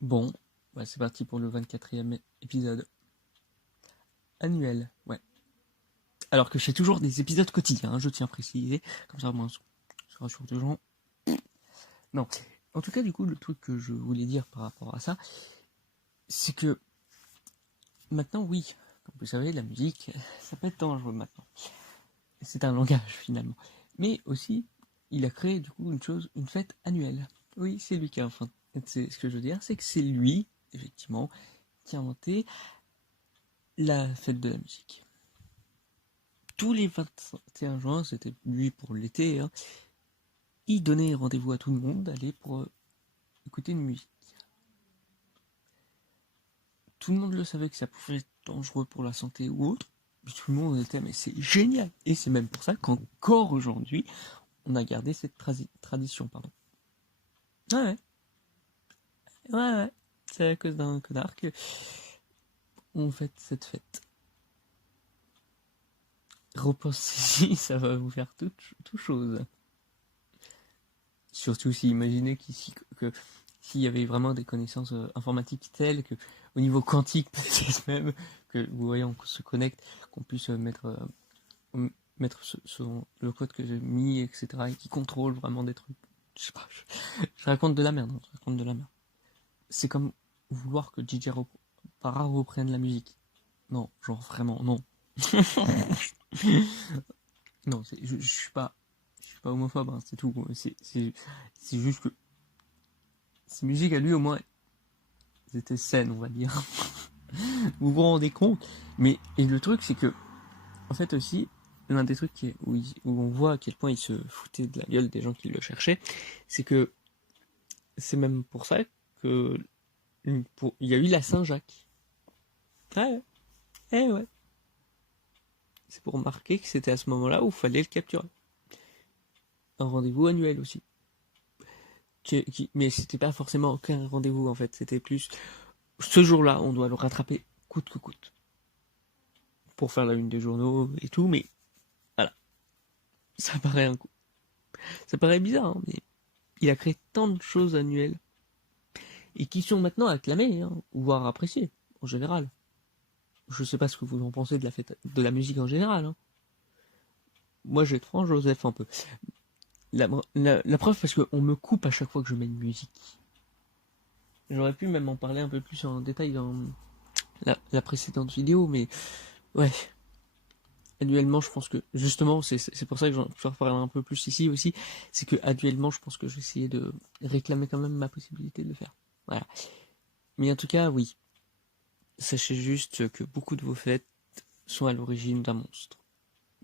Bon, bah c'est parti pour le 24e épisode annuel, ouais. Alors que je fais toujours des épisodes quotidiens, je tiens à préciser, comme ça moi je rassure les gens. Non, en tout cas du coup le truc que je voulais dire par rapport à ça, c'est que maintenant oui, comme vous savez la musique, ça peut être dangereux maintenant. C'est un langage finalement. Mais aussi, il a créé du coup une fête annuelle. Oui, c'est lui qui a enfin, c'est ce que je veux dire, c'est que c'est lui, effectivement, qui a inventé la fête de la musique. Tous les 21 juin, c'était lui pour l'été, hein, il donnait rendez-vous à tout le monde d'aller pour écouter une musique. Tout le monde le savait que ça pouvait être dangereux pour la santé ou autre, mais tout le monde était mais c'est génial. Et c'est même pour ça qu'encore aujourd'hui, on a gardé cette tradition, pardon. Ouais, ouais. C'est à cause d'un connard que on fête cette fête. Repensez-y, ça va vous faire tout chose. Surtout si imaginez qu'ici, que s'il y avait vraiment des connaissances informatiques telles que, au niveau quantique, peut-être même, que vous voyez, on se connecte, qu'on puisse mettre le code que j'ai mis, etc., et qui contrôle vraiment des trucs. Je sais pas, je raconte de la merde, je raconte de la merde. C'est comme vouloir que DJ Parra reprenne la musique. Non, genre vraiment, non. Non, je suis pas homophobe, hein, c'est tout. C'est juste que ces musiques à lui, au moins, elles étaient saines, on va dire. Vous vous rendez compte? Mais, et le truc, c'est que, en fait aussi, l'un des trucs où on voit à quel point il se foutait de la gueule des gens qui le cherchaient, c'est que c'est même pour ça que il y a eu la Saint-Jacques. Ah ouais, eh ouais. C'est pour marquer que c'était à ce moment-là où il fallait le capturer. Un rendez-vous annuel aussi. Mais c'était pas forcément aucun rendez-vous en fait, c'était plus ce jour-là, on doit le rattraper coûte que coûte pour faire la une des journaux et tout, mais voilà, ça paraît ça paraît bizarre, hein, mais il a créé tant de choses annuelles et qui sont maintenant acclamées, hein, voire appréciées en général. Je sais pas ce que vous en pensez de la fête de la musique en général. Hein. Moi, j'ai trop Joseph un peu. La preuve parce qu'on me coupe à chaque fois que je mets une musique. J'aurais pu même en parler un peu plus en détail dans la précédente vidéo, mais ouais. Annuellement, je pense que justement, c'est pour ça que j'en parler un peu plus ici aussi, c'est que annuellement, je pense que je vais essayer de réclamer quand même ma possibilité de le faire. Voilà. Mais en tout cas, oui. Sachez juste que beaucoup de vos fêtes sont à l'origine d'un monstre.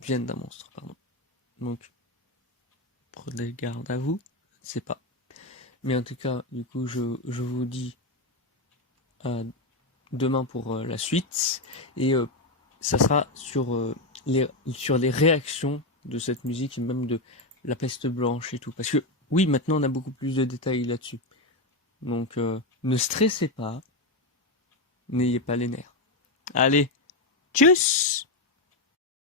Viennent d'un monstre, pardon. Donc, prenez garde à vous. Je sais pas. Mais en tout cas, du coup, je vous dis demain pour la suite. Et ça sera sur les réactions de cette musique et même de la peste blanche et tout. Parce que oui, maintenant on a beaucoup plus de détails là-dessus. Donc ne stressez pas, n'ayez pas les nerfs. Allez, tchuss!